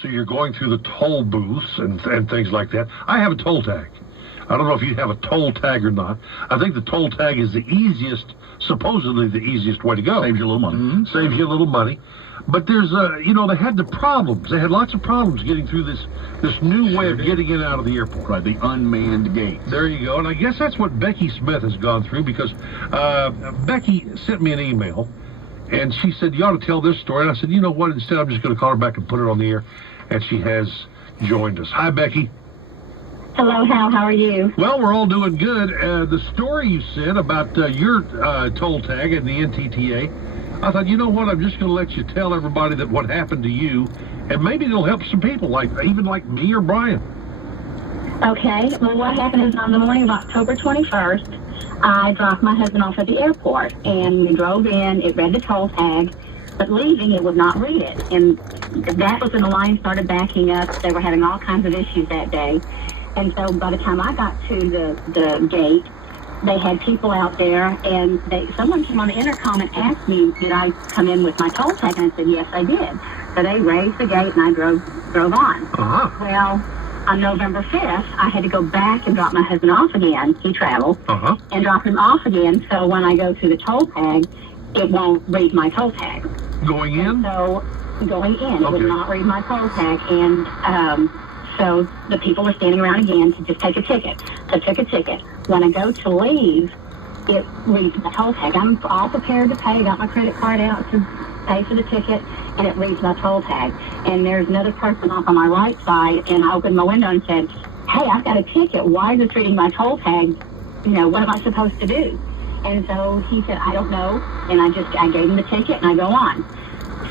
So you're going through the toll booths and things like that. I have a toll tag. I don't know if you have a toll tag or not. I think the toll tag is the easiest, supposedly the easiest way to go. Saves you a little money. Mm-hmm. Saves you a little money. But there's, they had the problems. They had lots of problems getting through this new way of getting in and out of the airport. Right, the unmanned gates. There you go. And I guess that's what Becky Smith has gone through, because Becky sent me an email, and she said, you ought to tell this story. And I said, you know what? Instead, I'm just going to call her back and put it on the air. And she has joined us. Hi, Becky. Hello, Hal. How are you? Well, we're all doing good. The story you said about your toll tag and the NTTA, I thought, you know what, I'm just going to let you tell everybody that what happened to you, and maybe it'll help some people, even like me or Brian. Okay. Well, what happened is on the morning of October 21st, I dropped my husband off at the airport, and we drove in. It read the toll tag, but leaving, it would not read it. And that was when the line started backing up. They were having all kinds of issues that day. And so by the time I got to the gate, they had people out there, and someone came on the intercom and asked me, did I come in with my toll tag? And I said, yes, I did. So they raised the gate, and I drove on. Uh-huh. Well, on November 5th, I had to go back and drop my husband off again. He traveled. Uh-huh. And drop him off again. So when I go through the toll tag, it won't read my toll tag. Going in? And so going in, Okay. it would not read my toll tag. And so the people were standing around again to just take a ticket. So I took a ticket. When I go to leave, it reads my toll tag. I'm all prepared to pay. Got my credit card out to pay for the ticket, and it reads my toll tag. And there's another person off on my right side, and I opened my window and said, hey, I've got a ticket. Why is this reading my toll tag? What am I supposed to do? And so he said, I don't know. And I gave him the ticket, and I go on.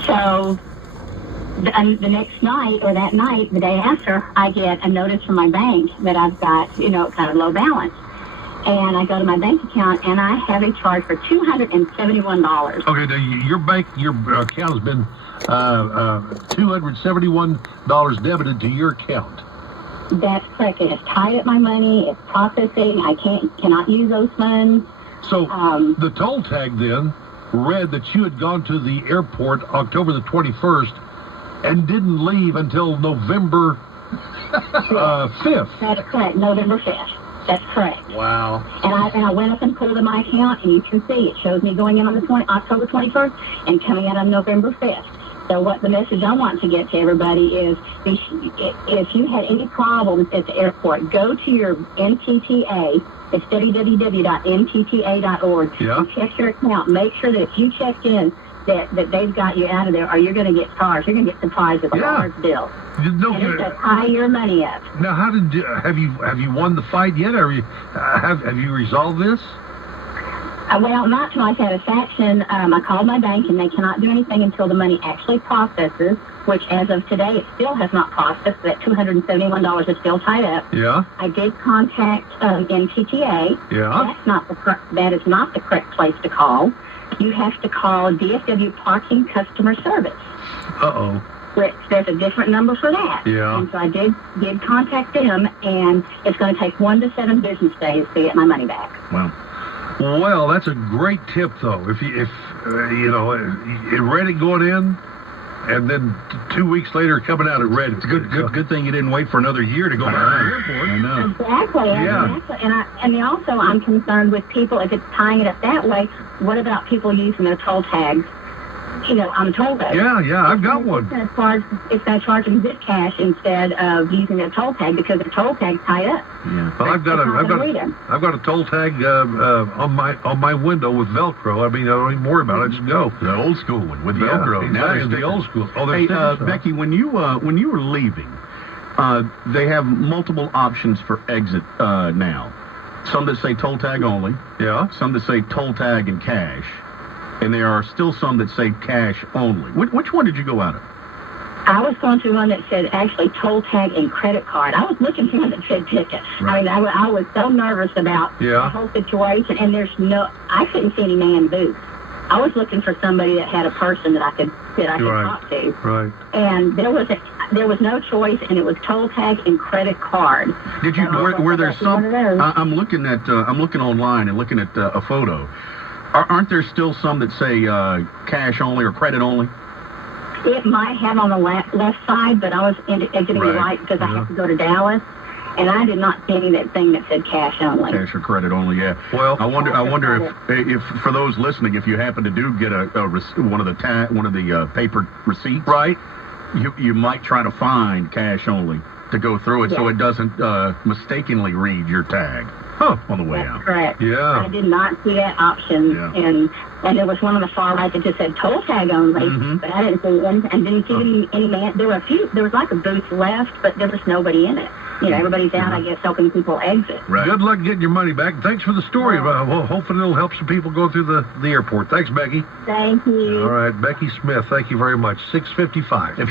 So the next night, or that night, the day after, I get a notice from my bank that I've got, kind of low balance. And I go to my bank account, and I have a charge for $271. Okay, now your account has been $271 debited to your account. That's correct. It has tied up my money. It's processing. I cannot use those funds. So the toll tag then read that you had gone to the airport October the 21st and didn't leave until November 5th. That's correct. November 5th. That's correct. Wow. And I went up and pulled in my account, and you can see it shows me going in on October 21st and coming out on November 5th. So what the message I want to get to everybody is, if you had any problems at the airport, go to your NTTA. It's www.ntta.org. Yeah. And check your account. Make sure that if you checked in, that they've got you out of there, or you're going to get charged. You're going to get surprised with a large bill. No, and it's to tie your money up. Now, have you won the fight yet, or have you resolved this? Well, not to my satisfaction. I called my bank, and they cannot do anything until the money actually processes, which as of today, it still has not processed. That $271 is still tied up. Yeah. I did contact NTTA. Yeah. That is not the correct place to call. You have to call DFW Parking Customer Service. Uh-oh. There's a different number for that. Yeah. And so I did contact them, and it's going to take 1 to 7 business days to get my money back. Wow. Well, that's a great tip, though. If it read it going in, and then 2 weeks later coming out, it read it. It's good thing you didn't wait for another year to go back to the airport. I know. Exactly. Yeah. And also, I'm concerned with people, if it's tying it up that way, what about people using their toll tags, on the toll road? Yeah, I've got one. It's going to charge them zip cash instead of using their toll tag, because their toll tag's tied up. Yeah. Well, I've got a toll tag on my window with Velcro. I mean, I don't even worry about it. I just go. The old school one with Velcro. Exactly. Now the old school. Oh, hey, Becky, when you were leaving, they have multiple options for exit now. Some that say toll tag only. Yeah. Some that say toll tag and cash. And there are still some that say cash only. Which one did you go out of? I was going to one that said actually toll tag and credit card. I was looking for one that said ticket. Right. I mean, I was so nervous about the whole situation, and I couldn't see any man booths. I was looking for somebody that had a person that I could talk to. Right. And there was no choice, and it was toll tag and credit card. Did you? Were there some? I'm looking online and looking at a photo. Aren't there still some that say cash only or credit only? It might have on the left side, but I was exiting right because I had to go to Dallas. And I did not see anything that said cash only. Cash or credit only, yeah. Well, I wonder if for those listening, if you happen to get one of the paper receipts, right, you might try to find cash only to go through it so it doesn't mistakenly read your tag on the way out. Correct. Yeah. I did not see that option, and there was one on the far right that just said toll tag only, but I didn't see didn't see any man. There was like a booth left, but there was nobody in it. Everybody's out, I guess, helping people exit. Right. Good luck getting your money back. Thanks for the story. Well, hopefully it'll help some people go through the airport. Thanks, Becky. Thank you. All right, Becky Smith, thank you very much. 6:55.